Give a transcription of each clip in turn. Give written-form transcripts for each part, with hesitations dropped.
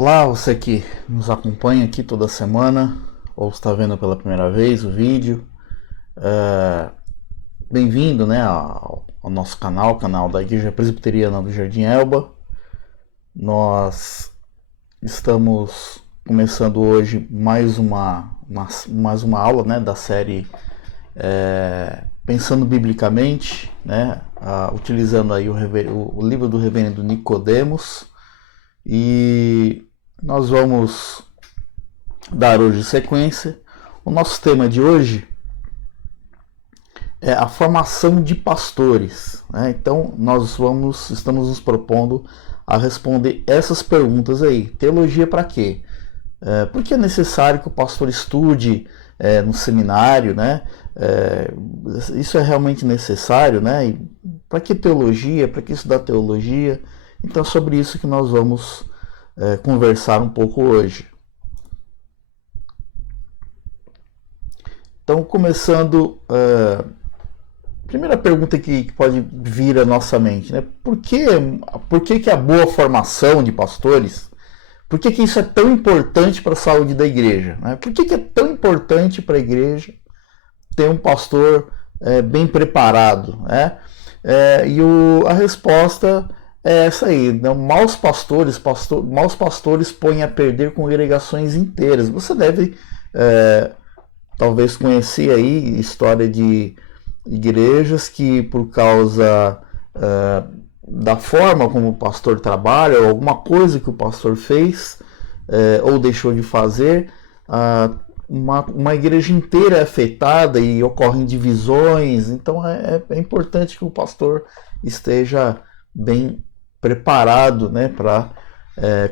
Olá, você que nos acompanha aqui toda semana ou está vendo pela primeira vez o vídeo. Bem-vindo, né, ao nosso canal da Igreja Presbiteriana do Jardim Elba. Nós estamos começando hoje mais uma aula, né, da série Pensando Biblicamente, né, utilizando aí o livro do reverendo Nicodemos. E nós vamos dar hoje sequência. O nosso tema de hoje é a formação de pastores, né? Então nós estamos nos propondo a responder essas perguntas aí. Teologia para quê? Por que é necessário que o pastor estude no seminário, né? Isso é realmente necessário, né? Para que teologia? Para que estudar teologia? Então é sobre isso que nós vamos conversar um pouco hoje. Então, começando, primeira pergunta que pode vir à nossa mente, né? Por que a boa formação de pastores, por que isso é tão importante para a saúde da igreja? Né? Por que é tão importante para a igreja ter um pastor bem preparado? Né? A resposta é essa aí. Né? Maus pastores põem a perder congregações inteiras. Você deve talvez conhecer aí história de igrejas que, por causa da forma como o pastor trabalha, ou alguma coisa que o pastor fez ou deixou de fazer, uma igreja inteira é afetada e ocorrem divisões. Então é importante que o pastor esteja bem preparado, né, para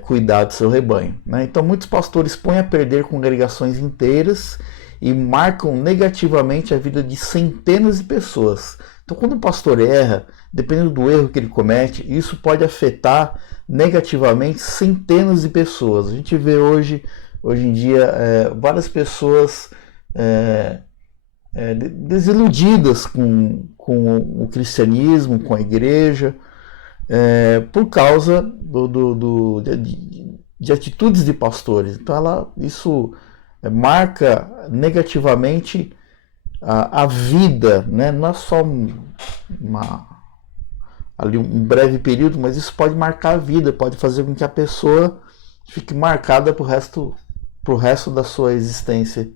cuidar do seu rebanho. Né? Então muitos pastores põem a perder congregações inteiras e marcam negativamente a vida de centenas de pessoas. Então quando o pastor erra, dependendo do erro que ele comete, isso pode afetar negativamente centenas de pessoas. A gente vê hoje em dia várias pessoas desiludidas com o cristianismo, com a igreja, por causa de atitudes de pastores. Então isso marca negativamente a vida, né? Não é só ali um breve período, mas isso pode marcar a vida, pode fazer com que a pessoa fique marcada pro resto da sua existência.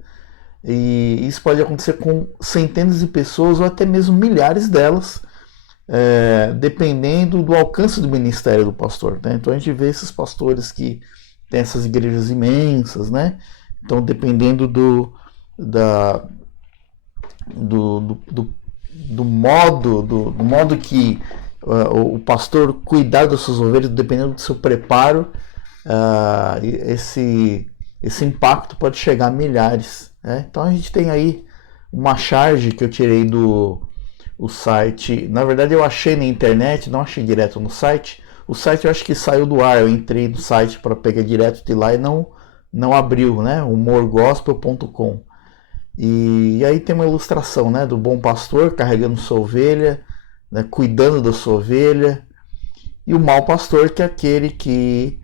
E isso pode acontecer com centenas de pessoas ou até mesmo milhares delas, dependendo do alcance do ministério do pastor. Né? Então a gente vê esses pastores que têm essas igrejas imensas, né? Então dependendo do modo que o pastor cuidar das suas ovelhas, dependendo do seu preparo, esse impacto pode chegar a milhares. Né? Então a gente tem aí uma charge que eu tirei do site. Na verdade eu achei na internet, não achei direto no site. O site eu acho que saiu do ar, eu entrei no site para pegar direto de lá e não abriu, né? humorgospel.com. E aí tem uma ilustração, né, do bom pastor carregando sua ovelha, né, cuidando da sua ovelha, e o mau pastor, que é aquele que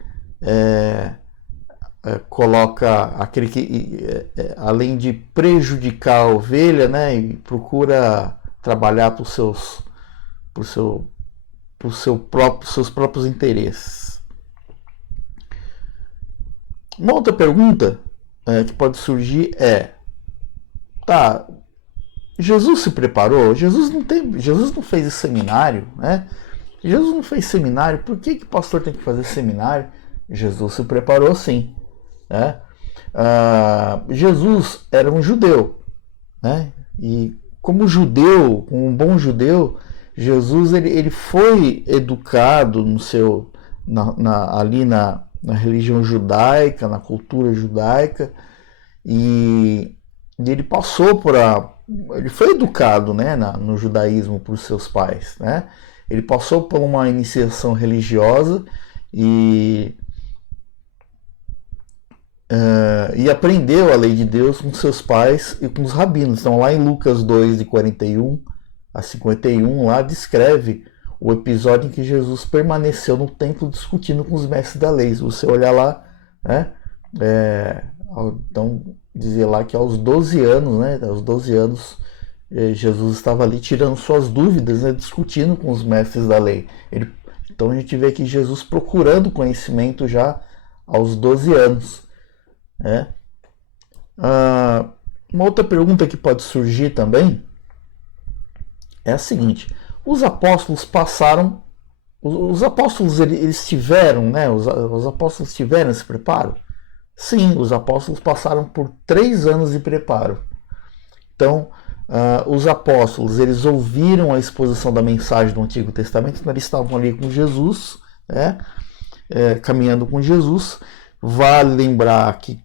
coloca, aquele que além de prejudicar a ovelha, né, e procura trabalhar para seus próprios interesses. Uma outra pergunta que pode surgir Jesus se preparou? Jesus não fez esse seminário, né? Jesus não fez seminário, por que o pastor tem que fazer seminário? Jesus se preparou sim. Né? Jesus era um judeu, né? E como um bom judeu, Jesus ele foi educado ali na religião judaica, na cultura judaica, e ele ele foi educado, né, no judaísmo por seus pais, né? Ele passou por uma iniciação religiosa e aprendeu a lei de Deus com seus pais e com os rabinos. Então lá em Lucas 2, de 41 a 51, lá descreve o episódio em que Jesus permaneceu no templo discutindo com os mestres da lei. Se você olhar lá, né? Então, dizia lá que aos 12 anos, né? Aos 12 anos, Jesus estava ali tirando suas dúvidas, né? Discutindo com os mestres da lei. Então a gente vê aqui Jesus procurando conhecimento já aos 12 anos, né? Uma outra pergunta que pode surgir também é a seguinte: os apóstolos passaram, os apóstolos eles tiveram, né? Os apóstolos tiveram esse preparo? Sim, os apóstolos passaram por 3 anos de preparo. Então, os apóstolos eles ouviram a exposição da mensagem do Antigo Testamento, então eles estavam ali com Jesus, né? Caminhando com Jesus. Vale lembrar que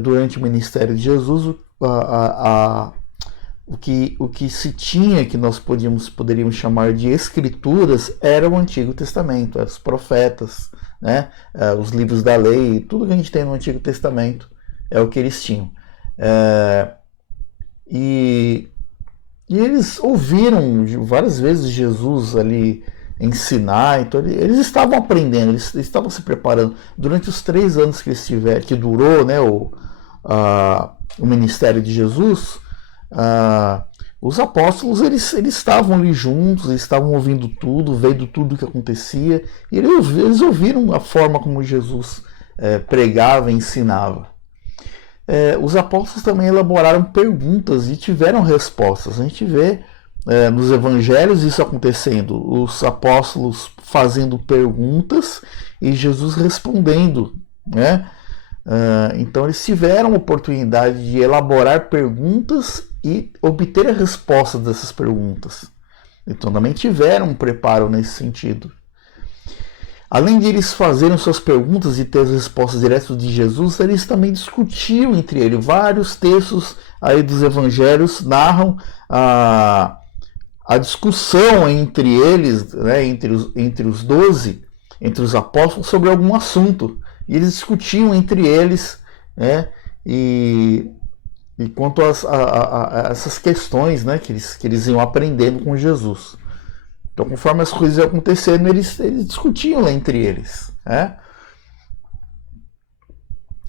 durante o ministério de Jesus, o que se tinha, que nós poderíamos chamar de escrituras, era o Antigo Testamento, eram os profetas, né? Os livros da lei, tudo que a gente tem no Antigo Testamento é o que eles tinham. E eles ouviram várias vezes Jesus ali ensinar, então eles estavam aprendendo, eles estavam se preparando. Durante os 3 anos que durou, né, o ministério de Jesus, os apóstolos eles estavam ali juntos, eles estavam ouvindo tudo, vendo tudo o que acontecia, e eles ouviram a forma como Jesus pregava e ensinava. Os apóstolos também elaboraram perguntas e tiveram respostas. A gente vê nos evangelhos isso acontecendo, os apóstolos fazendo perguntas e Jesus respondendo, né? Então eles tiveram a oportunidade de elaborar perguntas e obter a resposta dessas perguntas. Então também tiveram um preparo nesse sentido. Além de eles fazerem suas perguntas e ter as respostas diretas de Jesus, eles também discutiam entre eles. Vários textos aí dos evangelhos narram a discussão entre eles, né, entre os 12, entre os apóstolos, sobre algum assunto. E eles discutiam entre eles, né, e quanto a essas questões, né, que eles iam aprendendo com Jesus. Então, conforme as coisas iam acontecendo, eles discutiam lá entre eles, né?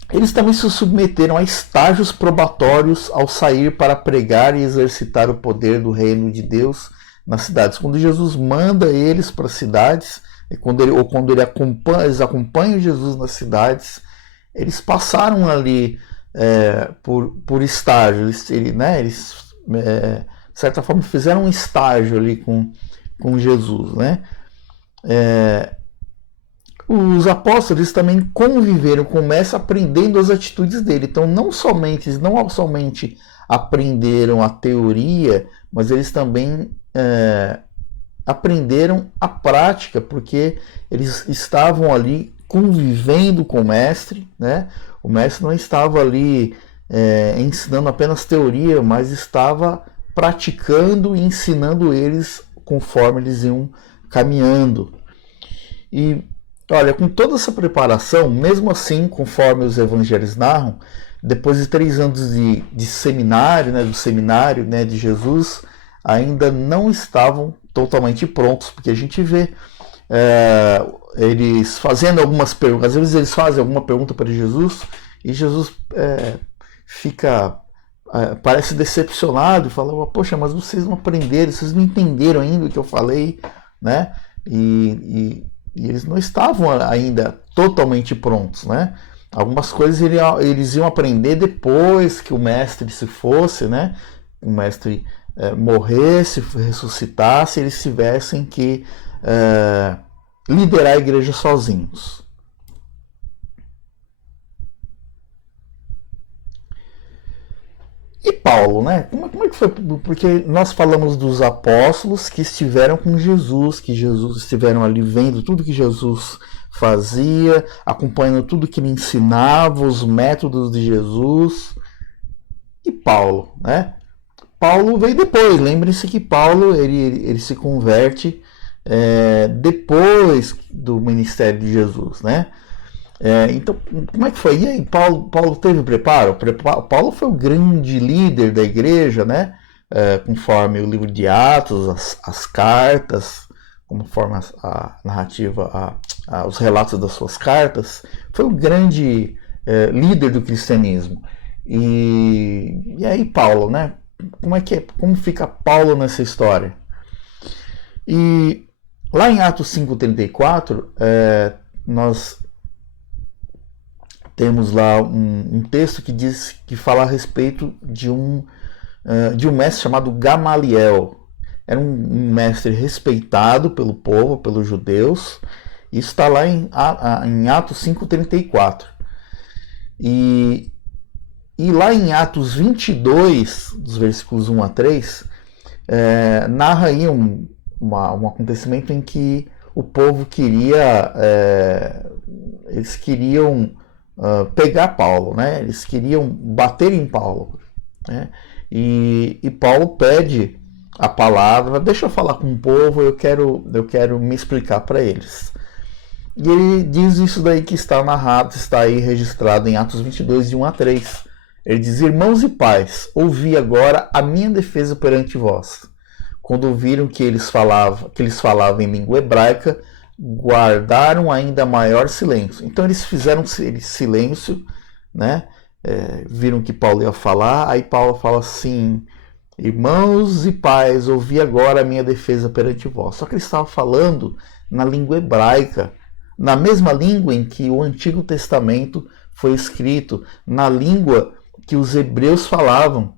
Eles também se submeteram a estágios probatórios ao sair para pregar e exercitar o poder do reino de Deus nas cidades. Quando Jesus manda eles para as cidades, quando eles acompanham Jesus nas cidades, eles passaram ali por estágios. Eles de certa forma, fizeram um estágio ali com Jesus, né? Os apóstolos também conviveram com o mestre, aprendendo as atitudes dele. Então não somente aprenderam a teoria, mas eles também aprenderam a prática, porque eles estavam ali convivendo com o mestre, né? O mestre não estava ali ensinando apenas teoria, mas estava praticando e ensinando eles conforme eles iam caminhando. E olha, com toda essa preparação, mesmo assim, conforme os evangelhos narram, depois de 3 anos de seminário, né, do seminário, né, de Jesus, ainda não estavam totalmente prontos, porque a gente vê eles fazendo algumas perguntas. Às vezes eles fazem alguma pergunta para Jesus e Jesus parece decepcionado e fala: poxa, mas vocês não aprenderam, vocês não entenderam ainda o que eu falei, né? E eles não estavam ainda totalmente prontos, né? Algumas coisas eles iam aprender depois que o mestre se fosse, né? O mestre morresse, ressuscitasse, eles tivessem que liderar a igreja sozinhos. E Paulo, né? Como é que foi? Porque nós falamos dos apóstolos que estiveram com Jesus, que Jesus estiveram ali vendo tudo que Jesus fazia, acompanhando tudo que ele ensinava, os métodos de Jesus. E Paulo, né? Paulo veio depois. Lembre-se que Paulo ele se converte depois do ministério de Jesus, né? Então, como é que foi? E aí, Paulo teve preparo? Paulo foi o grande líder da igreja, né? Conforme o livro de Atos, as cartas, conforme a narrativa, os relatos das suas cartas, foi o grande líder do cristianismo. E aí Paulo, né? Como fica Paulo nessa história? E lá em Atos 5,34, nós temos lá um texto que fala a respeito de um mestre chamado Gamaliel. Era um mestre respeitado pelo povo, pelos judeus. Isso está lá em Atos 5,34. E lá em Atos 22, dos versículos 1 a 3, narra aí um acontecimento em que o povo eles queriam pegar Paulo, né? Eles queriam bater em Paulo, né? E Paulo pede a palavra, deixa eu falar com o povo, eu quero me explicar para eles. E ele diz isso daí que está narrado, está aí registrado em Atos 22, de 1 a 3. Ele diz: irmãos e pais, ouvi agora a minha defesa perante vós. Quando ouviram que eles falavam em língua hebraica, guardaram ainda maior silêncio. Então eles fizeram silêncio, né? Viram que Paulo ia falar, aí Paulo fala assim: irmãos e pais, ouvi agora a minha defesa perante vós. Só que ele estava falando na língua hebraica, na mesma língua em que o Antigo Testamento foi escrito, na língua que os hebreus falavam.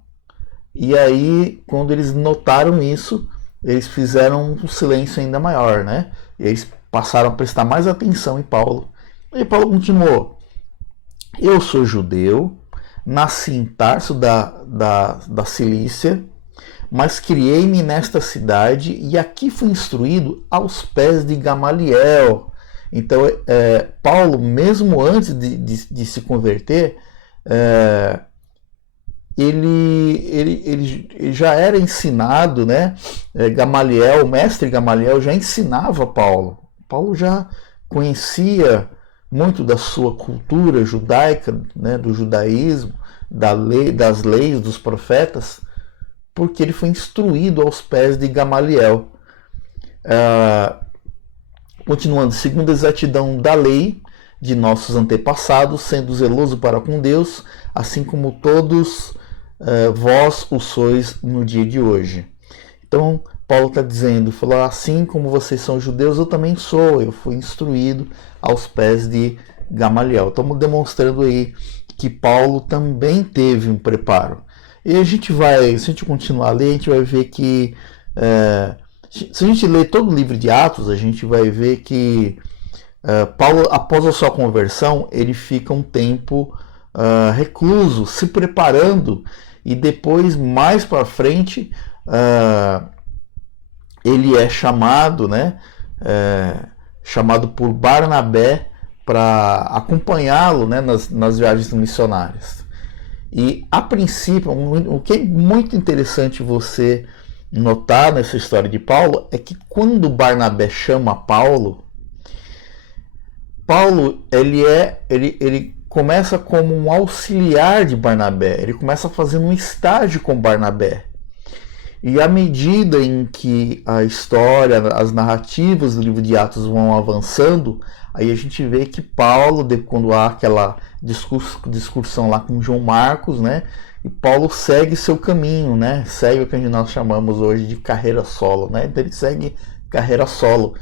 E aí, quando eles notaram isso, eles fizeram um silêncio ainda maior, né? E eles passaram a prestar mais atenção em Paulo. E Paulo continuou: eu sou judeu, nasci em Tarso da Cilícia, mas criei-me nesta cidade e aqui fui instruído aos pés de Gamaliel. Então, Paulo, mesmo antes de se converter, ele já era ensinado, né? Gamaliel, o mestre Gamaliel já ensinava Paulo. Paulo já conhecia muito da sua cultura judaica, né? Do judaísmo, das leis dos profetas, porque ele foi instruído aos pés de Gamaliel. Continuando, segundo a exatidão da lei de nossos antepassados, sendo zeloso para com Deus, assim como todos vós o sois no dia de hoje. Então, Paulo está dizendo, falou: assim como vocês são judeus, eu também sou, eu fui instruído aos pés de Gamaliel. Estamos demonstrando aí que Paulo também teve um preparo. E se a gente continuar a ler, a gente vai ver que, se a gente ler todo o livro de Atos, a gente vai ver que Paulo, após a sua conversão, ele fica um tempo recluso, se preparando, e depois, mais para frente, ele é chamado, né, chamado por Barnabé para acompanhá-lo, né, nas viagens missionárias. E, a princípio, o que é muito interessante você notar nessa história de Paulo é que quando Barnabé chama Paulo, ele começa como um auxiliar de Barnabé, ele começa fazendo um estágio com Barnabé. E à medida em que a história, as narrativas do livro de Atos vão avançando, aí a gente vê que Paulo, quando há aquela discussão lá com João Marcos, né, e Paulo segue seu caminho, né, segue o que nós chamamos hoje de carreira solo, né, então ele segue carreira solo.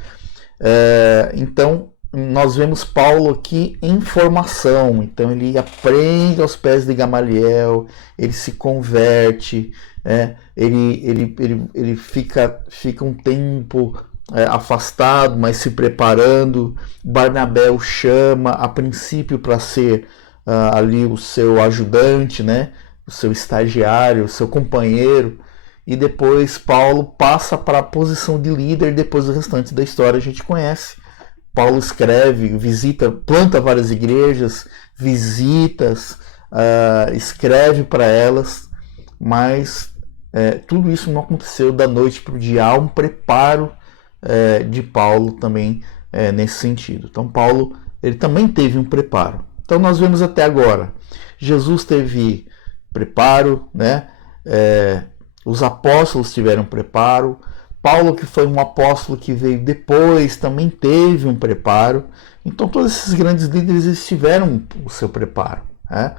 Então, nós vemos Paulo aqui em formação, então ele aprende aos pés de Gamaliel, ele se converte, ele fica um tempo afastado, mas se preparando. Barnabé o chama a princípio para ser ali o seu ajudante, né? O seu estagiário, o seu companheiro, e depois Paulo passa para a posição de líder. Depois o restante da história a gente conhece. Paulo escreve, planta várias igrejas, escreve para elas, mas tudo isso não aconteceu da noite para o dia. Há um preparo de Paulo também nesse sentido. Então Paulo, ele também teve um preparo. Então nós vemos até agora, Jesus teve preparo, né? Os apóstolos tiveram preparo, Paulo, que foi um apóstolo que veio depois, também teve um preparo. Então todos esses grandes líderes eles tiveram o seu preparo, né?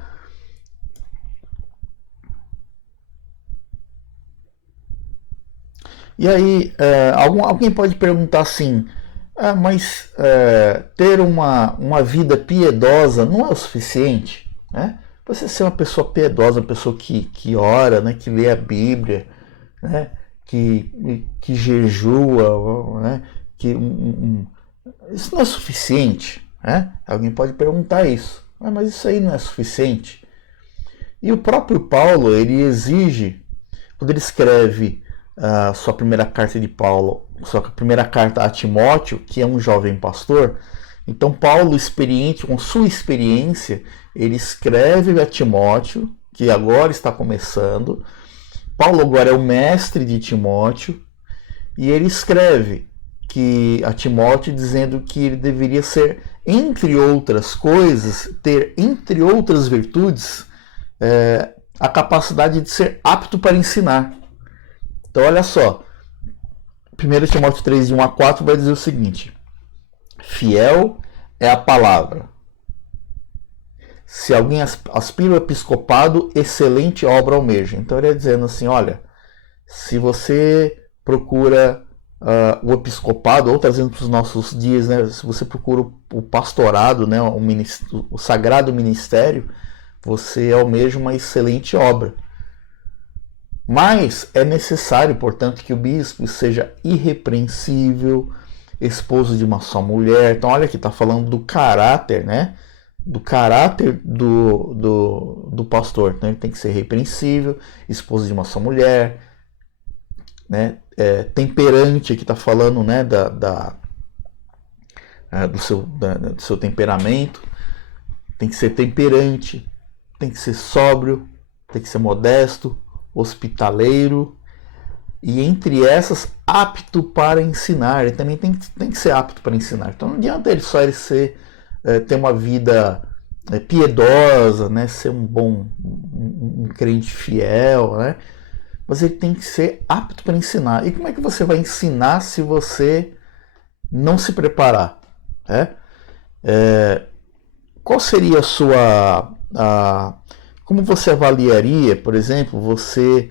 E aí, alguém pode perguntar assim, mas ter uma vida piedosa não é o suficiente? Né? Você ser uma pessoa piedosa, uma pessoa que ora, né, que lê a Bíblia, né, que jejua, né, isso não é suficiente? Né? Alguém pode perguntar isso. Mas isso aí não é suficiente? E o próprio Paulo, ele exige, quando ele escreve sua primeira carta de Paulo, sua primeira carta a Timóteo, que é um jovem pastor. Então Paulo, experiente, com sua experiência, ele escreve a Timóteo, que agora está começando. Paulo agora é o mestre de Timóteo, e ele escreve a Timóteo dizendo que ele deveria ser, entre outras coisas, ter, entre outras virtudes, a capacidade de ser apto para ensinar. Então, olha só, 1 Timóteo 3, de 1 a 4, vai dizer o seguinte: fiel é a palavra. Se alguém aspira ao episcopado, excelente obra almeja. Então, ele é dizendo assim, olha, se você procura o episcopado, ou trazendo para os nossos dias, né, se você procura o pastorado, né, o sagrado ministério, você almeja uma excelente obra. Mas é necessário, portanto, que o bispo seja irrepreensível, esposo de uma só mulher. Então, olha aqui, está falando do caráter, né? Do caráter do pastor. Então, ele tem que ser irrepreensível, esposo de uma só mulher, né? Temperante, aqui está falando, né? Do seu temperamento. Tem que ser temperante, tem que ser sóbrio, tem que ser modesto, hospitaleiro, e entre essas, apto para ensinar. Ele também tem que ser apto para ensinar. Então não adianta ele só ter uma vida piedosa, né, ser um crente fiel, né, mas ele tem que ser apto para ensinar. E como é que você vai ensinar se você não se preparar? Qual seria a sua... como você avaliaria, por exemplo, você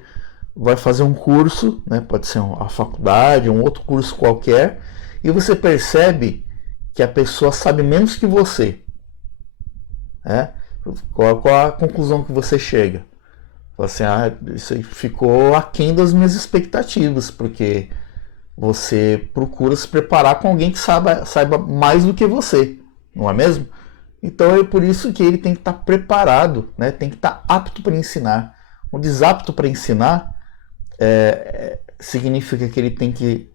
vai fazer um curso, né, pode ser a faculdade, um outro curso qualquer, e você percebe que a pessoa sabe menos que você. Qual a conclusão que você chega? Fala assim, isso aí ficou aquém das minhas expectativas, porque você procura se preparar com alguém que saiba mais do que você, não é mesmo? Então é por isso que ele tem que estar preparado, né? Tem que estar apto para ensinar. Um desapto para ensinar significa que ele tem que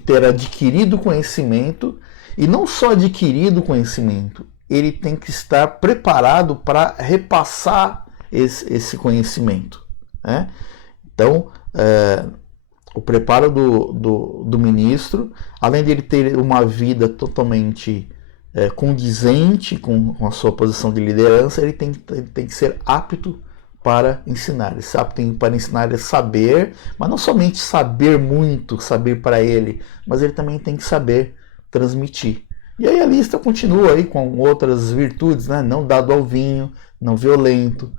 ter adquirido conhecimento, e não só adquirido conhecimento, ele tem que estar preparado para repassar esse conhecimento. Né? Então, o preparo do ministro, além de ele ter uma vida totalmente condizente com a sua posição de liderança, ele tem que ser apto para ensinar. Esse apto para ensinar é saber, mas não somente saber muito, saber para ele, mas ele também tem que saber transmitir. E aí a lista continua aí com outras virtudes, né? Não dado ao vinho, não violento,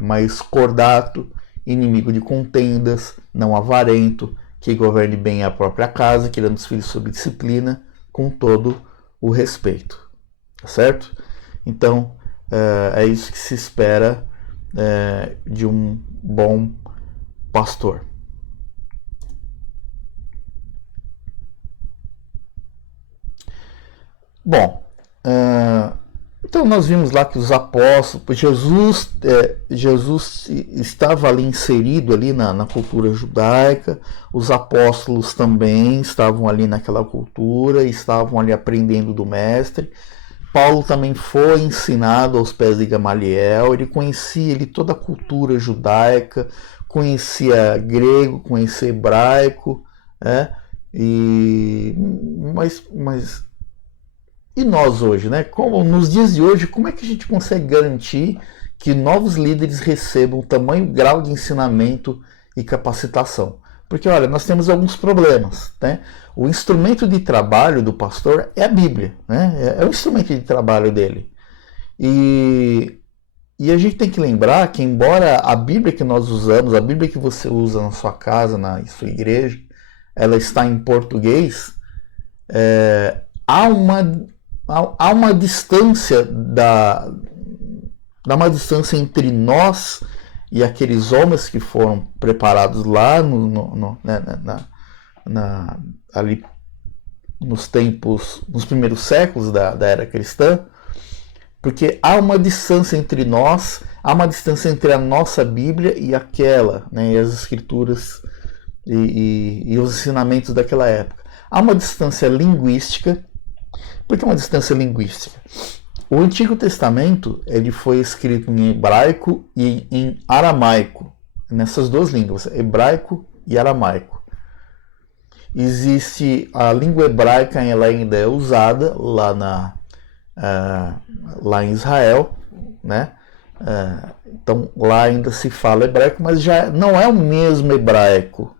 mas cordato, inimigo de contendas, não avarento, que governe bem a própria casa, criando os filhos sob disciplina, com todo o respeito. Tá certo? Então, é isso que se espera de um bom pastor. Bom, então nós vimos lá que os apóstolos, Jesus estava ali inserido ali na cultura judaica, os apóstolos também estavam ali naquela cultura, estavam ali aprendendo do mestre. Paulo também foi ensinado aos pés de Gamaliel, ele conhecia toda a cultura judaica, conhecia grego, conhecia hebraico, mas e nós hoje, né? Nos dias de hoje, como é que a gente consegue garantir que novos líderes recebam o tamanho grau de ensinamento e capacitação. Porque, olha, nós temos alguns problemas, né? O instrumento de trabalho do pastor é a Bíblia, né? É o instrumento de trabalho dele. E a gente tem que lembrar que, embora a Bíblia que nós usamos, a Bíblia que você usa na sua casa, na sua igreja, ela está em português, há uma distância dá uma distância entre nós e aqueles homens que foram preparados lá ali nos tempos, nos primeiros séculos da era cristã, porque há uma distância entre nós, há uma distância entre a nossa Bíblia e aquela, né, e as escrituras e os ensinamentos daquela época. Há uma distância linguística. Por que uma distância linguística? O Antigo Testamento ele foi escrito em hebraico e em aramaico, nessas duas línguas, hebraico e aramaico. Existe a língua hebraica, ela ainda é usada lá em Israel, né? Então lá ainda se fala hebraico, mas já não é o mesmo hebraico.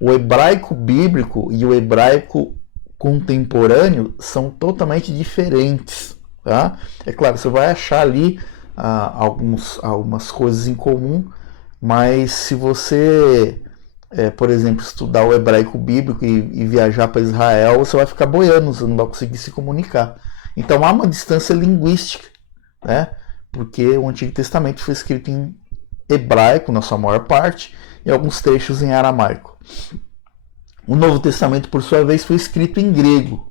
O hebraico bíblico e o hebraico contemporâneo são totalmente diferentes, tá? É claro, você vai achar ali algumas coisas em comum, mas se você, por exemplo, estudar o hebraico bíblico e viajar para Israel, você vai ficar boiando, você não vai conseguir se comunicar. Então há uma distância linguística, né? Porque o Antigo Testamento foi escrito em hebraico, na sua maior parte, e alguns trechos em aramaico. O Novo Testamento, por sua vez, foi escrito em grego.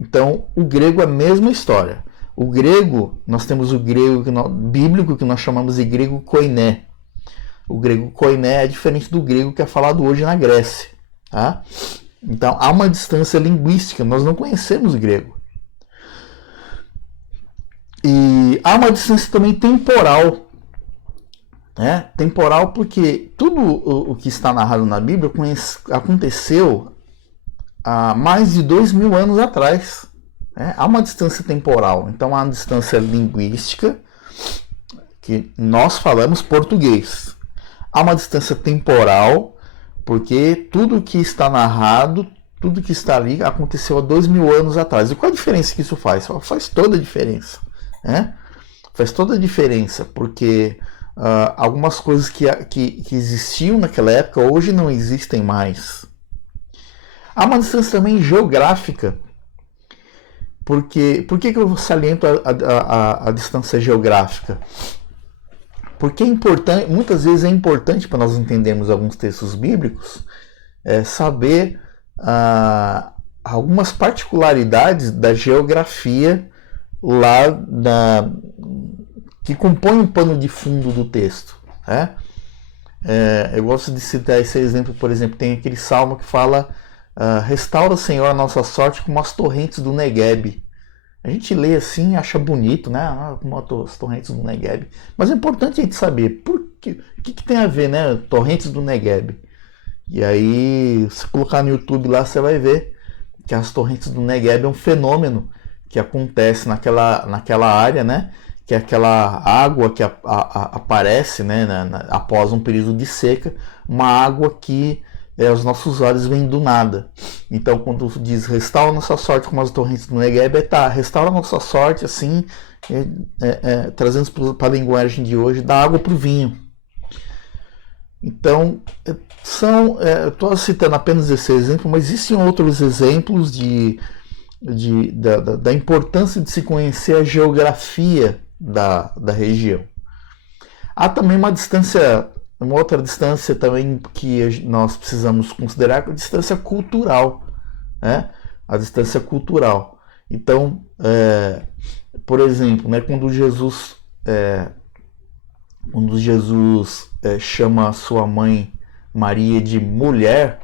Então, o grego é a mesma história. O grego, nós temos o grego bíblico, que nós chamamos de grego koiné. O grego koiné é diferente do grego que é falado hoje na Grécia. Tá? Então, há uma distância linguística, nós não conhecemos o grego. E há uma distância também temporal. Temporal porque tudo o que está narrado na Bíblia aconteceu há mais de 2000 anos atrás. Há uma distância temporal, então há uma distância linguística, que nós falamos português. Há uma distância temporal, porque tudo que está narrado, tudo que está ali aconteceu há 2000 anos atrás. E qual a diferença que isso faz? Faz toda a diferença. Faz toda a diferença, porque algumas coisas que existiam naquela época hoje não existem mais. Há uma distância também geográfica. Por que eu saliento a distância geográfica? Porque é importante, muitas vezes é importante para nós entendermos alguns textos bíblicos, saber algumas particularidades da geografia lá que compõe o pano de fundo do texto. Eu gosto de citar esse exemplo, por exemplo, tem aquele salmo que fala: restaura, Senhor, a nossa sorte como as torrentes do Negueb. A gente lê assim, acha bonito, né? Como as torrentes do Negueb. Mas é importante a gente saber o que tem a ver, né? Torrentes do Negueb. E aí, se colocar no YouTube lá, você vai ver que as torrentes do Negueb é um fenômeno que acontece naquela área, né? Que é aquela água que aparece, né? Após um período de seca, uma água que os nossos olhos vêm do nada. Então, quando diz restaura a nossa sorte como as torrentes do Negueb, restaura a nossa sorte, assim, trazendo para a linguagem de hoje, da água para o vinho. Então, estou citando apenas esse exemplo, mas existem outros exemplos da importância de se conhecer a geografia da região. Há também uma outra distância também que nós precisamos considerar, que é a distância cultural, né? A distância cultural. Então, por exemplo, né, quando Jesus chama a sua mãe Maria de mulher,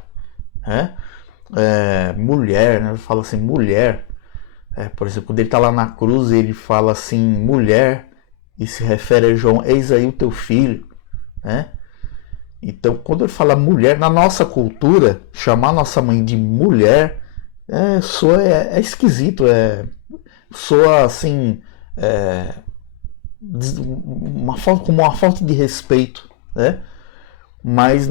mulher, né? Ele fala assim, mulher. Por exemplo, quando ele está lá na cruz, ele fala assim, mulher, e se refere a João: eis aí o teu filho, né? Então, quando ele fala mulher, na nossa cultura, chamar nossa mãe de mulher soa esquisito, soa assim, como uma falta de respeito, né? Mas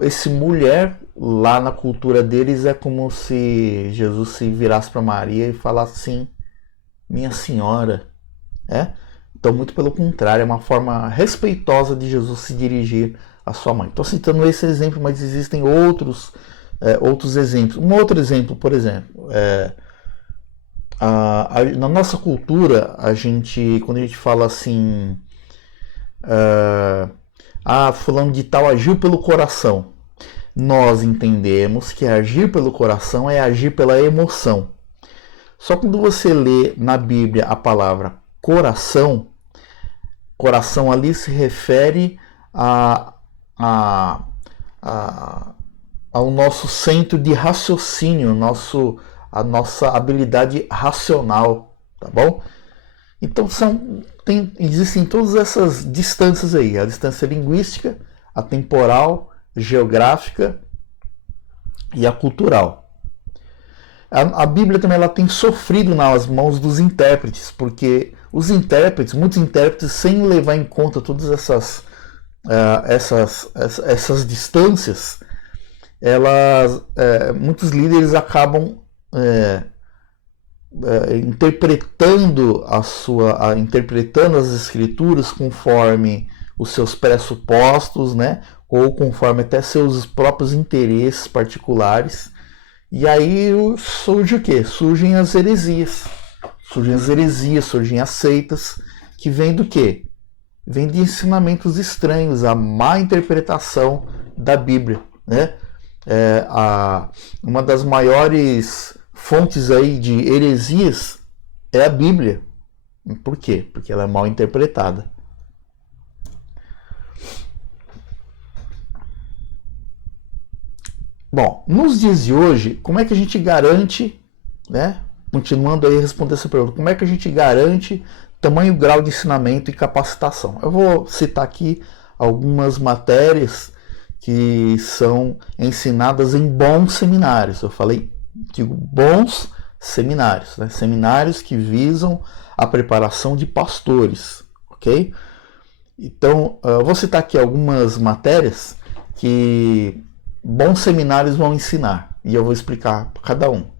esse mulher, lá na cultura deles, é como se Jesus se virasse para Maria e falasse assim, minha senhora, né? Então, muito pelo contrário, é uma forma respeitosa de Jesus se dirigir à sua mãe. Estou citando esse exemplo, mas existem outros exemplos. Um outro exemplo, por exemplo, na nossa cultura, quando a gente fala assim, fulano de tal agiu pelo coração, nós entendemos que agir pelo coração é agir pela emoção. Só quando você lê na Bíblia a palavra coração, coração ali se refere ao nosso centro de raciocínio, a nossa habilidade racional, tá bom? Então existem todas essas distâncias aí, a distância linguística, a temporal, geográfica e a cultural. A Bíblia também ela tem sofrido nas mãos dos intérpretes, porque muitos intérpretes, sem levar em conta todas essas distâncias, muitos líderes acabam interpretando interpretando as escrituras conforme os seus pressupostos, né? Ou conforme até seus próprios interesses particulares. E aí surge o quê? Surgem as heresias. Surgem as seitas, que vêm do quê? Vêm de ensinamentos estranhos, a má interpretação da Bíblia, né? Uma das maiores fontes aí de heresias é a Bíblia. Por quê? Porque ela é mal interpretada. Bom, nos dias de hoje, como é que a gente garante, né? Continuando aí a responder essa pergunta, como é que a gente garante tamanho, grau de ensinamento e capacitação? Eu vou citar aqui algumas matérias que são ensinadas em bons seminários. Eu digo bons seminários, né? Seminários que visam a preparação de pastores, ok? Então, eu vou citar aqui algumas matérias que bons seminários vão ensinar, e eu vou explicar cada um.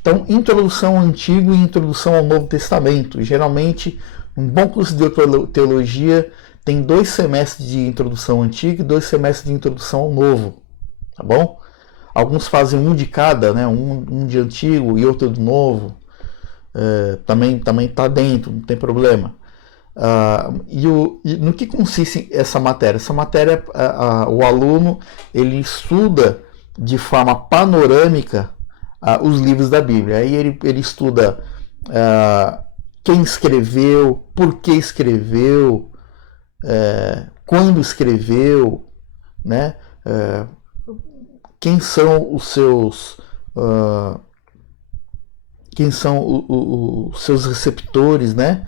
Então, introdução ao Antigo e introdução ao Novo Testamento. E, geralmente, um bom curso de teologia tem 2 semestres de introdução ao Antigo e 2 semestres de introdução ao Novo, tá bom? Alguns fazem um de cada, né? Um de Antigo e outro de Novo. Também está dentro, não tem problema. E no que consiste essa matéria? Essa matéria, o aluno ele estuda de forma panorâmica os livros da Bíblia. Aí ele estuda quem escreveu, por que escreveu, quando escreveu, né? Quem são os seus seus receptores, né?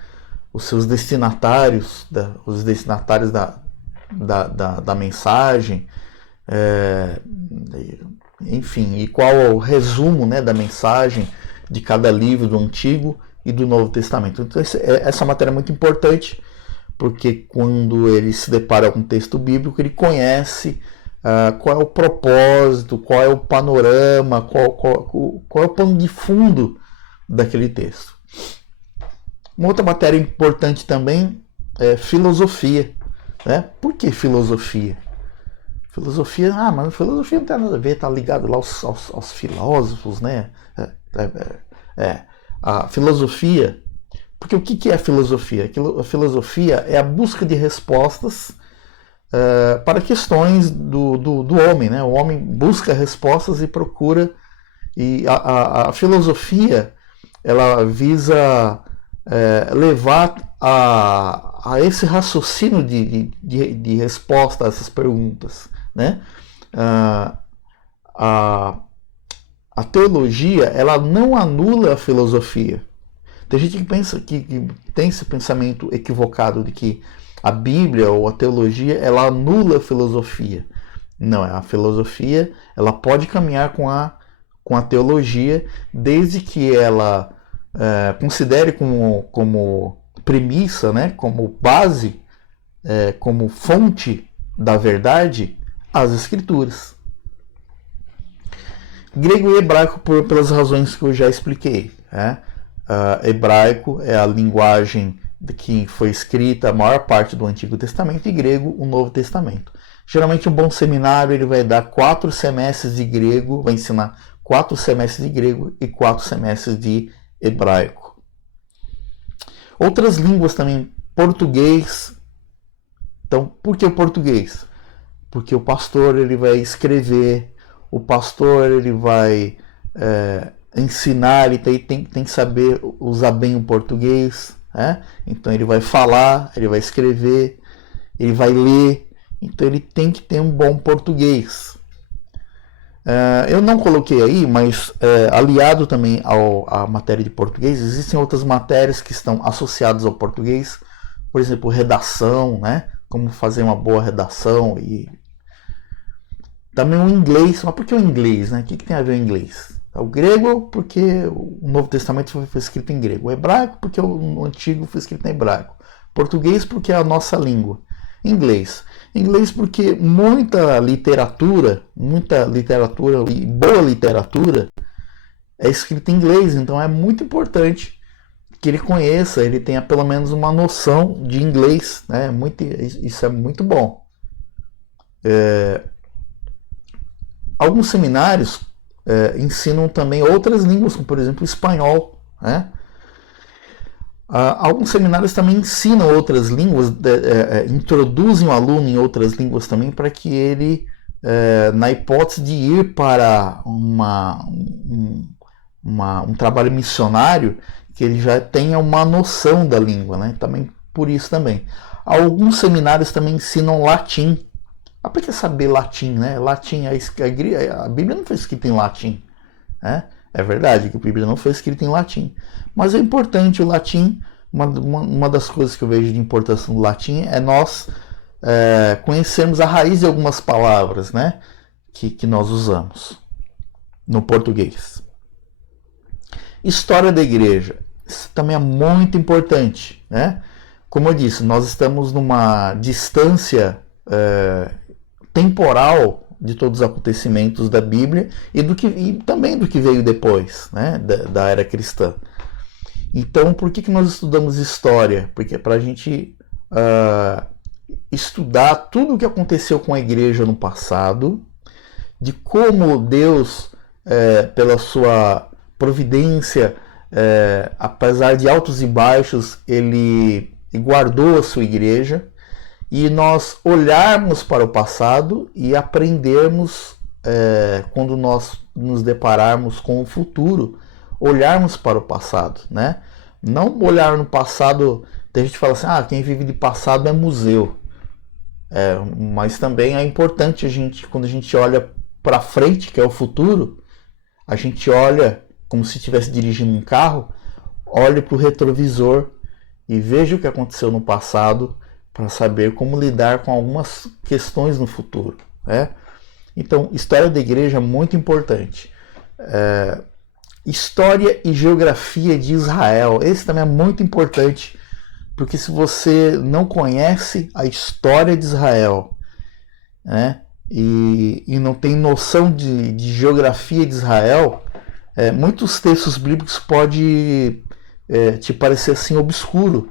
Os seus destinatários, os destinatários da mensagem, enfim, e qual é o resumo, né, da mensagem de cada livro do Antigo e do Novo Testamento. Então, essa matéria é muito importante, porque quando ele se depara com um texto bíblico, ele conhece qual é o propósito, qual é o panorama, qual é o pano de fundo daquele texto. Uma outra matéria importante também é filosofia, né? Por que filosofia? Filosofia, mas filosofia não tem nada a ver, está ligado lá aos filósofos, né? A filosofia, porque o que é filosofia? A filosofia é a busca de respostas para questões do homem, né? O homem busca respostas e procura, e a filosofia ela visa levar a esse raciocínio de resposta a essas perguntas, né? A teologia ela não anula a filosofia. Tem gente que pensa que tem esse pensamento equivocado de que a Bíblia ou a teologia ela anula a filosofia. Não, a filosofia ela pode caminhar com a teologia desde que ela considere como premissa, né, como base, como fonte da verdade? As Escrituras. Grego e hebraico pelas razões que eu já expliquei. Né? Hebraico é a linguagem que foi escrita a maior parte do Antigo Testamento, e grego o Novo Testamento. Geralmente um bom seminário ele vai dar 4 semestres de grego, vai ensinar 4 semestres de grego e 4 semestres de hebraico. Outras línguas também, português. Então, por que o português? Porque o pastor ele vai escrever, o pastor ele vai ensinar, ele tem que saber usar bem o português. Né? Então ele vai falar, ele vai escrever, ele vai ler. Então ele tem que ter um bom português. Eu não coloquei aí, mas aliado também à matéria de português, existem outras matérias que estão associadas ao português. Por exemplo, redação, né? Como fazer uma boa redação. E também o inglês. Mas por que o inglês? Né? O que tem a ver o inglês? O grego, porque o Novo Testamento foi escrito em grego. O hebraico, porque o Antigo foi escrito em hebraico. Português, porque é a nossa língua. Inglês, porque muita literatura e boa literatura é escrita em inglês. Então é muito importante que ele conheça, ele tenha pelo menos uma noção de inglês. Né? Isso é muito bom. Alguns seminários ensinam também outras línguas, como por exemplo o espanhol. Né? Alguns seminários também ensinam outras línguas, introduzem o aluno em outras línguas também, para que ele, na hipótese de ir para um trabalho missionário, que ele já tenha uma noção da língua. Né? Também por isso também. Alguns seminários também ensinam latim. Por que saber latim? Né? Latim, a Bíblia não foi escrita em latim. Né? É verdade que a Bíblia não foi escrita em latim. Mas é importante o latim. Uma das coisas que eu vejo de importância no latim é nós conhecermos a raiz de algumas palavras, né? que nós usamos no português. História da igreja. Isso também é muito importante. Né? Como eu disse, nós estamos numa distância temporal de todos os acontecimentos da Bíblia e também do que veio depois, né, da era cristã. Então, por que nós estudamos história? Porque é para a gente estudar tudo o que aconteceu com a igreja no passado, de como Deus, pela sua providência, apesar de altos e baixos, ele guardou a sua igreja, e nós olharmos para o passado e aprendermos, quando nós nos depararmos com o futuro, olharmos para o passado. Né? Não olhar no passado, tem gente que fala assim, quem vive de passado é museu. Mas também é importante quando a gente olha para frente, que é o futuro, a gente olha como se estivesse dirigindo um carro, olhe para o retrovisor e veja o que aconteceu no passado, para saber como lidar com algumas questões no futuro. Né? Então, história da igreja é muito importante. História e geografia de Israel. Esse também é muito importante, porque se você não conhece a história de Israel, né, e não tem noção de geografia de Israel, muitos textos bíblicos podem te parecer assim obscuro.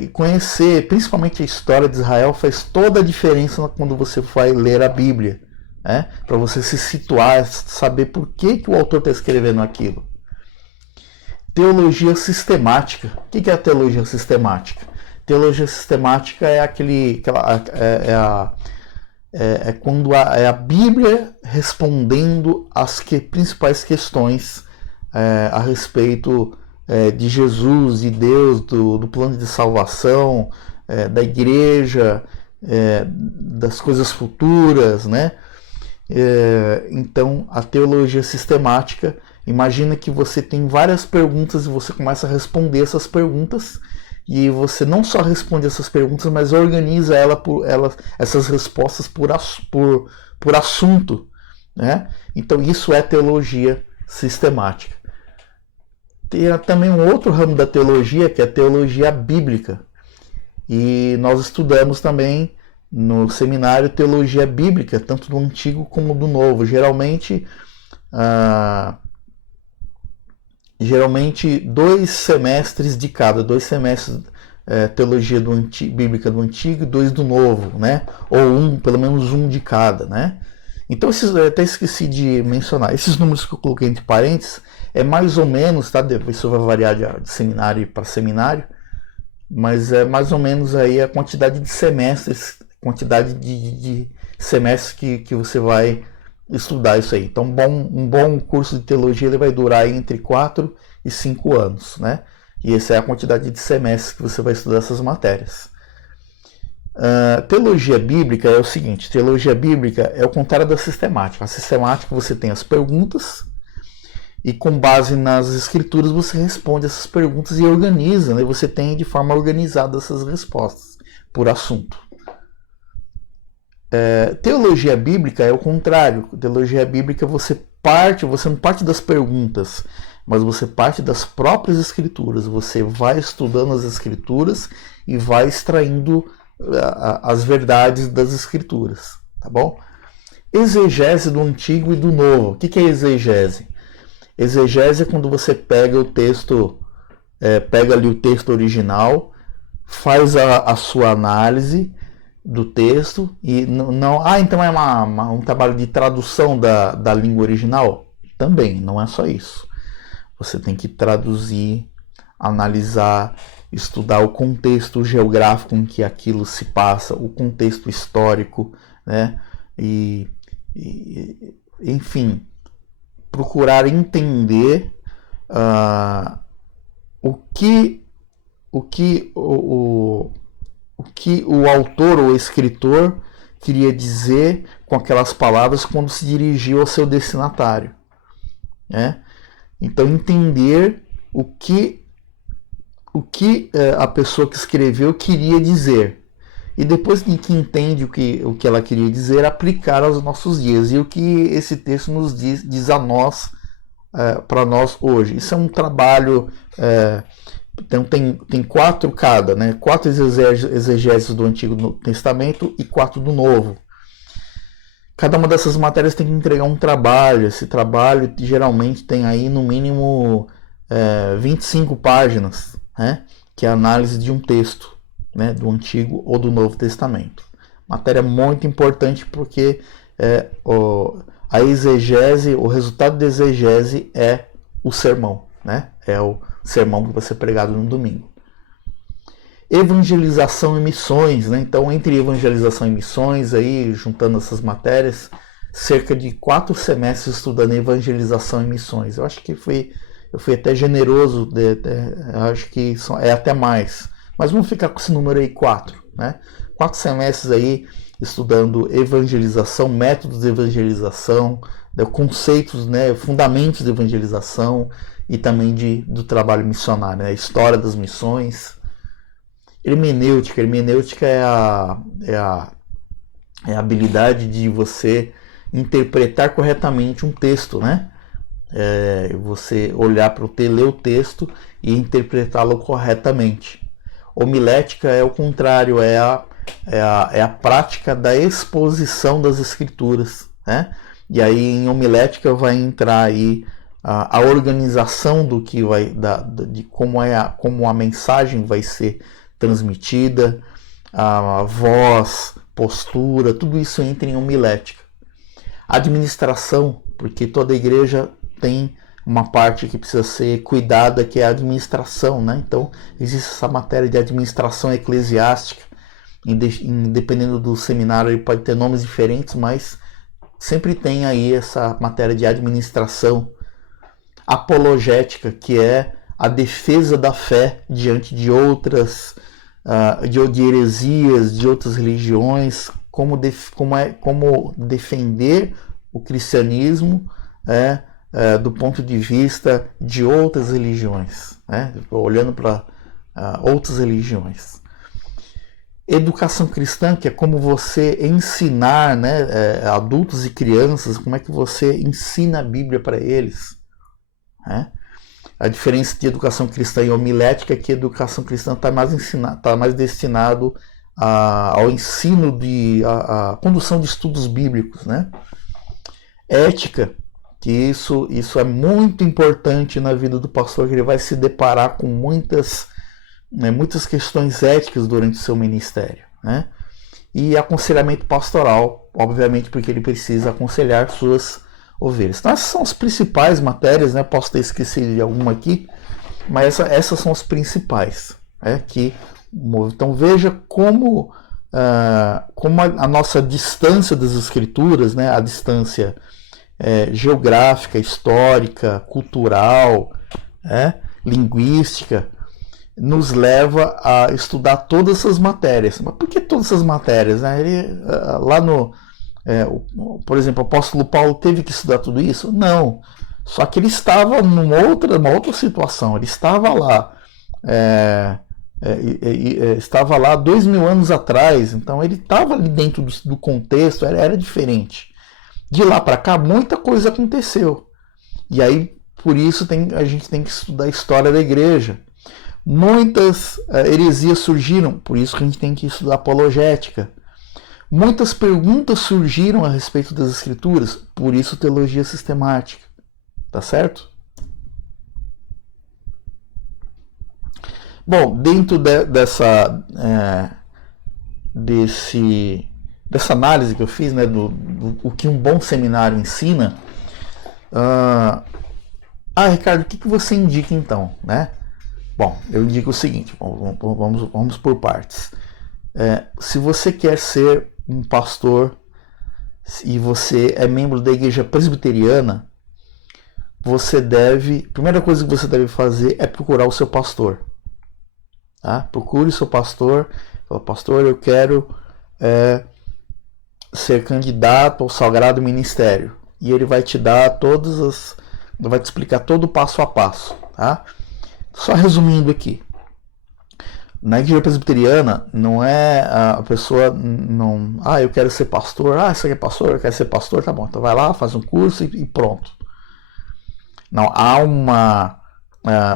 E conhecer principalmente a história de Israel faz toda a diferença quando você vai ler a Bíblia, né? Para você se situar, saber por que o autor está escrevendo aquilo. Teologia sistemática. O que é a teologia sistemática? Teologia sistemática é quando é a Bíblia respondendo às principais questões a respeito de Jesus, de Deus, do plano de salvação, da igreja, das coisas futuras, né? Então, a teologia sistemática, imagina que você tem várias perguntas e você começa a responder essas perguntas, e você não só responde essas perguntas, mas organiza essas respostas por assunto, né? Então, isso é teologia sistemática. Tem também um outro ramo da teologia, que é a teologia bíblica. E nós estudamos também no seminário teologia bíblica, tanto do Antigo como do Novo. Geralmente 2 semestres de cada, 2 semestres teologia bíblica do Antigo e 2 do Novo, né? Ou pelo menos um de cada, né? Então, eu até esqueci de mencionar, esses números que eu coloquei entre parênteses é mais ou menos, tá? Isso vai variar de seminário para seminário, mas é mais ou menos aí a quantidade de semestres, quantidade de semestres que você vai estudar isso aí. Então, um bom curso de teologia ele vai durar entre 4 e 5 anos, né? E essa é a quantidade de semestres que você vai estudar essas matérias. Teologia bíblica é o seguinte, teologia bíblica é o contrário da sistemática. A sistemática você tem as perguntas e com base nas escrituras você responde essas perguntas e organiza, né? Você tem de forma organizada essas respostas por assunto. Teologia bíblica é o contrário. Teologia bíblica você não parte das perguntas, mas você parte das próprias escrituras. Você vai estudando as escrituras e vai extraindo as verdades das escrituras, tá bom? Exegese do Antigo e do Novo. O que é exegese? Exegese é quando você pega o texto, pega ali o texto original, faz a sua análise do texto e não. Então é um trabalho de tradução da língua original? Também, não é só isso. Você tem que traduzir, analisar, estudar o contexto geográfico em que aquilo se passa, o contexto histórico, né? Enfim, procurar entender o que o autor ou escritor queria dizer com aquelas palavras quando se dirigiu ao seu destinatário, né? Então, entender o que a pessoa que escreveu queria dizer. E depois que entende o que ela queria dizer, aplicar aos nossos dias. E o que esse texto nos diz a nós, para nós hoje. Isso é um trabalho... Então tem 4 cada, né? 4 exegeses do Antigo Testamento e 4 do Novo. Cada uma dessas matérias tem que entregar um trabalho. Esse trabalho geralmente tem aí no mínimo 25 páginas, né? Que é a análise de um texto, né? Do Antigo ou do Novo Testamento. Matéria muito importante porque a exegese, o resultado da exegese é o sermão, né? É o sermão que vai ser pregado no domingo. Evangelização e missões, né? Então, entre evangelização e missões, aí, juntando essas matérias, cerca de 4 semestres estudando evangelização e missões. Eu acho que eu fui até generoso, acho que é até mais. Mas vamos ficar com esse número aí, 4, né? 4 semestres aí estudando evangelização, métodos de evangelização, conceitos, né, fundamentos de evangelização e também do trabalho missionário, né? História das missões. Hermenêutica é a habilidade de você interpretar corretamente um texto, né? Você olhar para ler o texto e interpretá-lo corretamente. Homilética é o contrário, é a prática da exposição das escrituras, né? E aí em homilética vai entrar aí a organização do que de como a mensagem vai ser transmitida, a voz, postura, tudo isso entra em homilética. Administração, porque toda igreja tem uma parte que precisa ser cuidada, que é a administração, né? Então, existe essa matéria de administração eclesiástica, dependendo do seminário, ele pode ter nomes diferentes, mas sempre tem aí essa matéria de administração. Apologética, que é a defesa da fé diante de outras de heresias, de outras religiões, como defender o cristianismo do ponto de vista de outras religiões, né? Olhando para outras religiões. Educação cristã, que é como você ensinar, né, adultos e crianças, como é que você ensina a Bíblia para eles, né? A diferença de educação cristã e homilética é que a educação cristã está mais destinado ao ensino a condução de estudos bíblicos, né? Ética, que isso é muito importante na vida do pastor, que ele vai se deparar com muitas questões éticas durante o seu ministério, né? E aconselhamento pastoral, obviamente, porque ele precisa aconselhar suas ovelhas. Então essas são as principais matérias, né? Posso ter esquecido de alguma aqui, mas essas são as principais, né? Então veja como a nossa distância das escrituras, né? A distância geográfica, histórica, cultural, linguística, nos leva a estudar todas essas matérias. Mas por que todas essas matérias? Né? Por exemplo, o apóstolo Paulo teve que estudar tudo isso? Não. Só que ele estava numa outra situação. Ele estava lá. Estava lá 2000 anos atrás. Então ele estava ali dentro do contexto. Era diferente. De lá para cá, muita coisa aconteceu. E aí, por isso, a gente tem que estudar a história da igreja. Muitas heresias surgiram, por isso que a gente tem que estudar apologética. Muitas perguntas surgiram a respeito das escrituras, por isso teologia sistemática. Tá certo? Bom, dentro dessa análise que eu fiz, né, do que um bom seminário ensina, Ricardo, o que você indica então, né? Bom, eu indico o seguinte, vamos por partes. Se você quer ser um pastor e você é membro da igreja presbiteriana, a primeira coisa que você deve fazer é procurar o seu pastor. Tá? Procure o seu pastor. Fala, pastor, eu quero ser candidato ao sagrado ministério. E ele vai te dar vai te explicar todo o passo a passo. Tá? Só resumindo aqui. Na igreja presbiteriana, não é a pessoa não... eu quero ser pastor. Você quer pastor? Eu quero ser pastor? Tá bom, então vai lá, faz um curso e pronto. Não,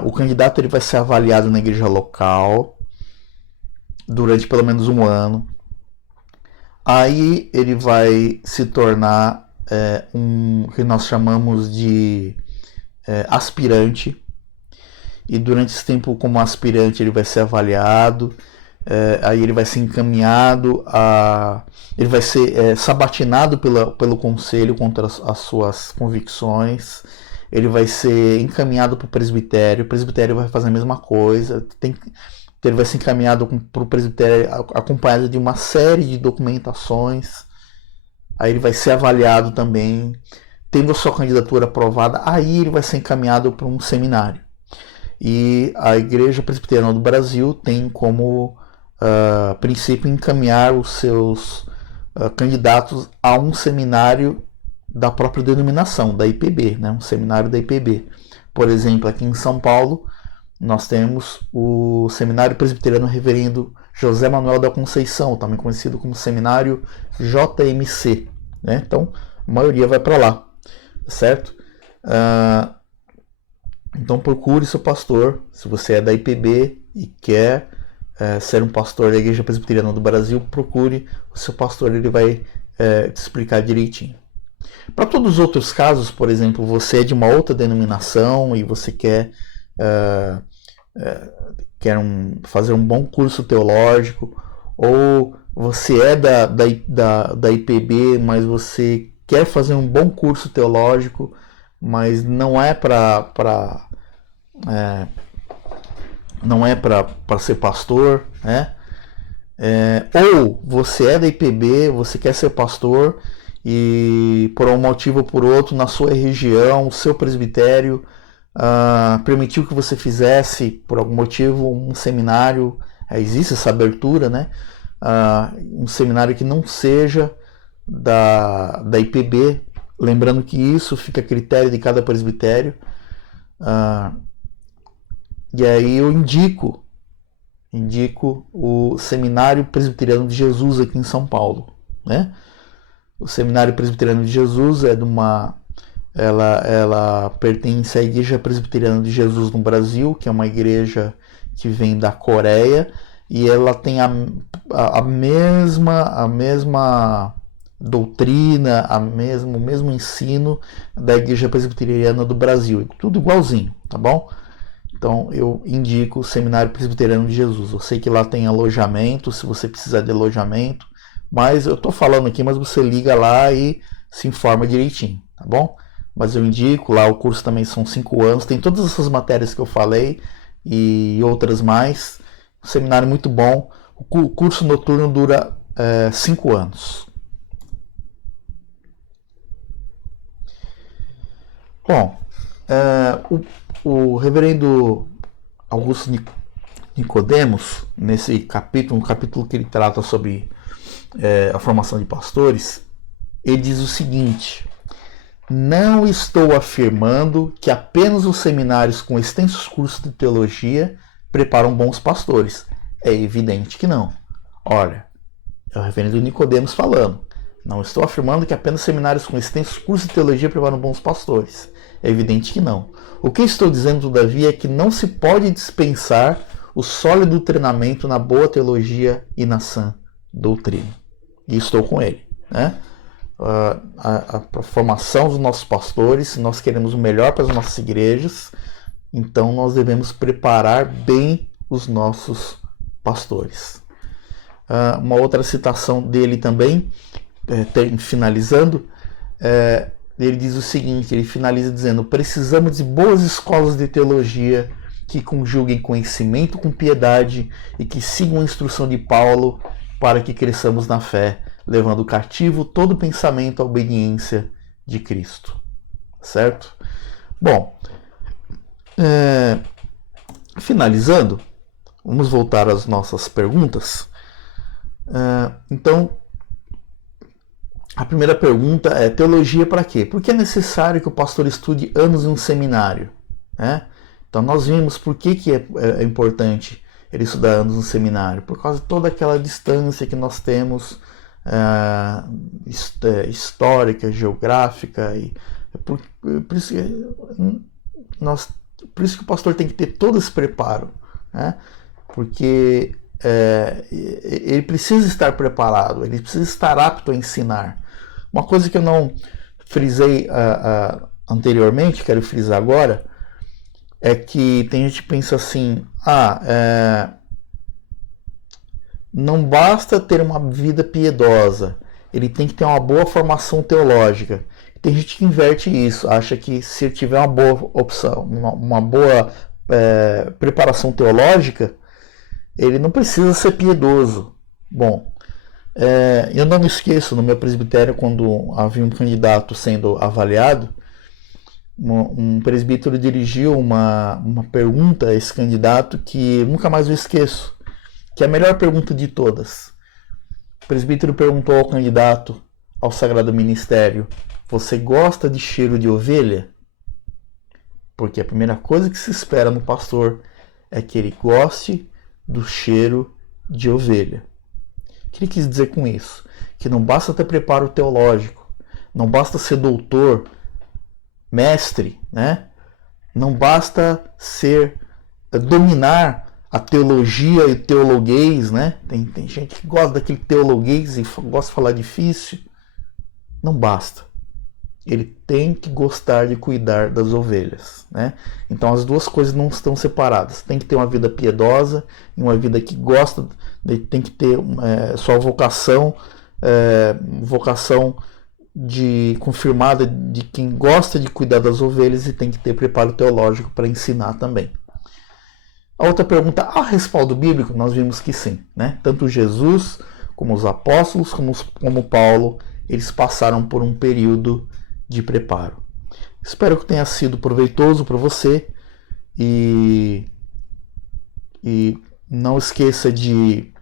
o candidato ele vai ser avaliado na igreja local durante pelo menos um ano. Aí ele vai se tornar o que nós chamamos de aspirante. E durante esse tempo, como aspirante, ele vai ser avaliado, aí ele vai ser encaminhado ele vai ser sabatinado pelo conselho contra as suas convicções, ele vai ser encaminhado para o presbitério vai fazer a mesma coisa, ele vai ser encaminhado para o presbitério acompanhado de uma série de documentações, aí ele vai ser avaliado também, tendo a sua candidatura aprovada, aí ele vai ser encaminhado para um seminário. E a Igreja Presbiteriana do Brasil tem como princípio encaminhar os seus candidatos a um seminário da própria denominação, da IPB, né? Um seminário da IPB. Por exemplo, aqui em São Paulo, nós temos o Seminário Presbiteriano Reverendo José Manuel da Conceição, também conhecido como Seminário JMC. Né? Então, a maioria vai para lá, certo? Então procure seu pastor, se você é da IPB e quer ser um pastor da Igreja Presbiteriana do Brasil, procure o seu pastor, ele vai te explicar direitinho. Para todos os outros casos, por exemplo, você é de uma outra denominação e você quer fazer um bom curso teológico, ou você é da IPB, mas você quer fazer um bom curso teológico, mas não é para ser pastor, né? Ou você é da IPB, você quer ser pastor e por um motivo ou por outro na sua região, o seu presbitério permitiu que você fizesse por algum motivo um seminário, existe essa abertura, né? Um seminário que não seja da IPB, lembrando que isso fica a critério de cada presbitério. E aí eu indico o Seminário Presbiteriano de Jesus aqui em São Paulo, né? O Seminário Presbiteriano de Jesus ela pertence à Igreja Presbiteriana de Jesus no Brasil, que é uma igreja que vem da Coreia, e ela tem a mesma doutrina, o mesmo ensino da Igreja Presbiteriana do Brasil, tudo igualzinho, tá bom? Então eu indico o Seminário Presbiteriano de Jesus. Eu sei que lá tem alojamento, se você precisar de alojamento, mas eu tô falando aqui, mas você liga lá e se informa direitinho, tá bom? Mas eu indico, lá o curso também são 5 anos, tem todas essas matérias que eu falei e outras mais. Um seminário muito bom. O curso noturno dura 5 anos. Bom, o reverendo Augusto Nicodemos, nesse capítulo, um capítulo que ele trata sobre a formação de pastores, ele diz o seguinte: não estou afirmando que apenas os seminários com extensos cursos de teologia preparam bons pastores. É evidente que não. Olha, é o reverendo Nicodemos falando. Não estou afirmando que apenas seminários com extensos cursos de teologia preparam bons pastores. É evidente que não. O que estou dizendo, todavia, é que não se pode dispensar o sólido treinamento na boa teologia e na sã doutrina. E estou com ele, né? A formação dos nossos pastores, se nós queremos o melhor para as nossas igrejas, então nós devemos preparar bem os nossos pastores. Uma outra citação dele também, finalizando, ele diz o seguinte, ele finaliza dizendo: precisamos de boas escolas de teologia que conjuguem conhecimento com piedade e que sigam a instrução de Paulo para que cresçamos na fé, levando cativo todo pensamento à obediência de Cristo. Certo? Bom, finalizando, vamos voltar às nossas perguntas. Então, a primeira pergunta é: teologia para quê? Por que é necessário que o pastor estude anos em um seminário? Né? Então, nós vimos por que é importante ele estudar anos no seminário. Por causa de toda aquela distância que nós temos histórica, geográfica. Por isso que o pastor tem que ter todo esse preparo. Né? Porque ele precisa estar preparado, ele precisa estar apto a ensinar. Uma coisa que eu não frisei anteriormente, quero frisar agora, é que tem gente que pensa assim: não basta ter uma vida piedosa, ele tem que ter uma boa formação teológica. Tem gente que inverte isso, acha que se ele tiver uma boa opção, uma boa preparação teológica, ele não precisa ser piedoso. Bom, eu não me esqueço, no meu presbitério, quando havia um candidato sendo avaliado, um presbítero dirigiu uma pergunta a esse candidato que nunca mais eu esqueço, que é a melhor pergunta de todas. O presbítero perguntou ao candidato ao Sagrado Ministério: você gosta de cheiro de ovelha? Porque a primeira coisa que se espera no pastor é que ele goste do cheiro de ovelha. O que ele quis dizer com isso? Que não basta ter preparo teológico, não basta ser doutor, mestre, né? Não basta dominar a teologia e o teologuês, né? Tem gente que gosta daquele teologuês e gosta de falar difícil. Não basta. Ele tem que gostar de cuidar das ovelhas, né? Então as duas coisas não estão separadas. Tem que ter uma vida piedosa e uma vida que gosta, tem que ter sua vocação confirmada de quem gosta de cuidar das ovelhas, e tem que ter preparo teológico para ensinar também. A outra pergunta: há respaldo bíblico? Nós vimos que sim, né? Tanto Jesus como os apóstolos como Paulo, eles passaram por um período de preparo. Espero que tenha sido proveitoso para você e não esqueça de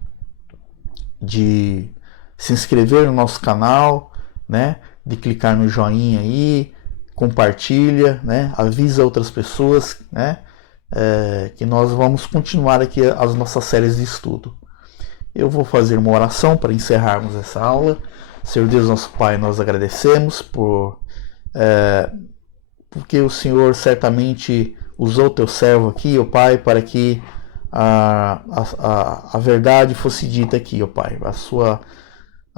se inscrever no nosso canal, né? De clicar no joinha aí, compartilha, né? Avisa outras pessoas, né? Que nós vamos continuar aqui as nossas séries de estudo. Eu vou fazer uma oração para encerrarmos essa aula. Senhor Deus, nosso Pai, nós agradecemos porque o Senhor certamente usou teu servo aqui, ó Pai, para que a verdade fosse dita aqui, ó Pai, a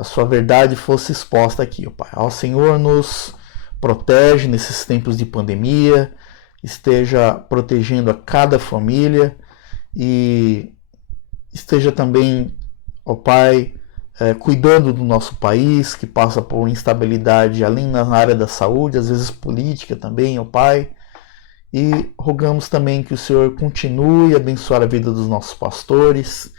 sua verdade fosse exposta aqui, ó Pai. Ó Senhor, nos protege nesses tempos de pandemia, esteja protegendo a cada família e esteja também, ó Pai, cuidando do nosso país, que passa por instabilidade além na área da saúde, às vezes política também, ó Pai. E rogamos também que o Senhor continue a abençoar a vida dos nossos pastores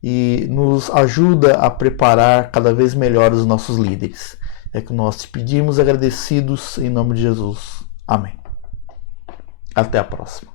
e nos ajuda a preparar cada vez melhor os nossos líderes. É que nós te pedimos agradecidos em nome de Jesus. Amém. Até a próxima.